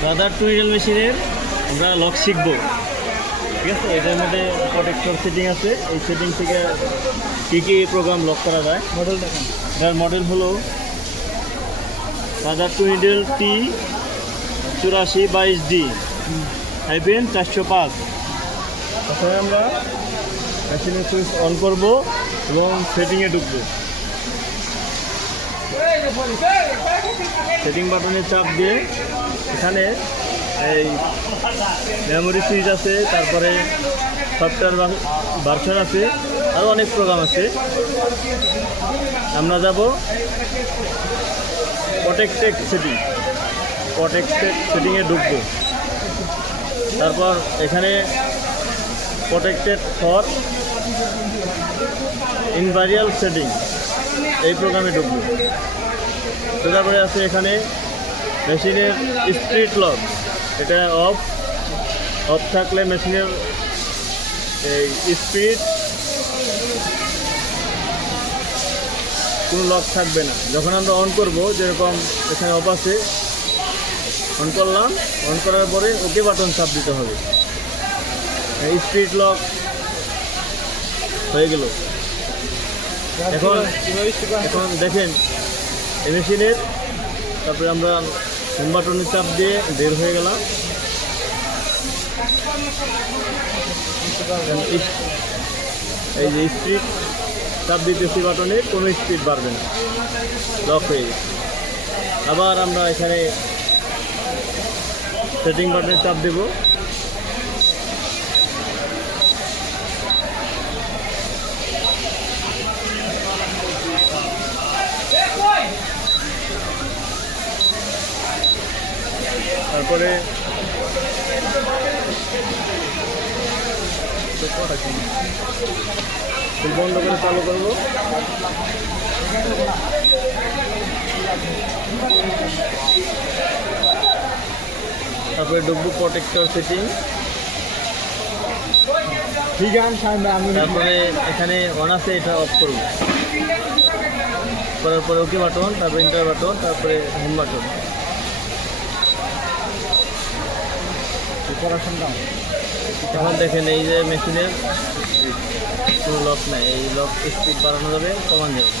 Brother টুইডেল মেশিনের আমরা lock শিখবো। ঠিক আছে, এটার মধ্যে প্রোটেক্টর সেটিং আছে। এই সেটিং থেকে কী কী প্রোগ্রাম লক করা যায়। মডেল দেখেন, এটার মডেল হলো ব্রাদার টুইডেল T8422D -405। তারপরে আমরা মেশিনের সুইচ অন করব এবং সেটিংয়ে ঢুকবো। সেটিং বাটনে চাপ দিয়ে এখানে এই মেমোরি সুইচ আছে, তারপরে সফটওয়্যার ভার্সন আছে, আরও অনেক প্রোগ্রাম আছে। আমরা যাব প্রোটেক্টেড সেটিংয়ে ঢুকবো। তারপর এখানে প্রোটেক্টেড ফর ইনভারিয়াল সেটিং এই প্রোগ্রামে ঢুকবো। তারপরে আছে এখানে মেশিনের স্পিড লক, এটা অফ থাকলে মেশিনের এই স্পিড কোনো লক থাকবে না। যখন আমরা অন করব, যেরকম এখানে অফ আছে, অন করলাম, অন করার পরে ওকে বাটন চাপ দিতে হবে। স্পিড লক হয়ে গেল। এখন দেখেন এই মেশিনের, তারপরে আমরা হোম বাটনে চাপ দিয়ে বের হয়ে গেলাম। এই যে স্পিড চাপ দিতেছি বাটনে, কোনো স্পিড বাড়বে না, লক হয়ে গেছে। আবার আমরা এখানে সেটিং বাটনে চাপ দেব। তারপরে বন্ধ করে চালু করব। তারপরে ঢুকবো প্রোটেক্টর সেটিং। ঠিক আছে আমি তারপরে এখানে অন আছে, এটা অফ করব। করার পরে ওকে বাটন, তারপরে ইন্টার বাটন, তারপরে হোম বাটন। এখন দেখেন এই যে মেশিনের কোনো লক নাই, এই লক স্পিড বাড়ানো যাবে, কমানো যাবে।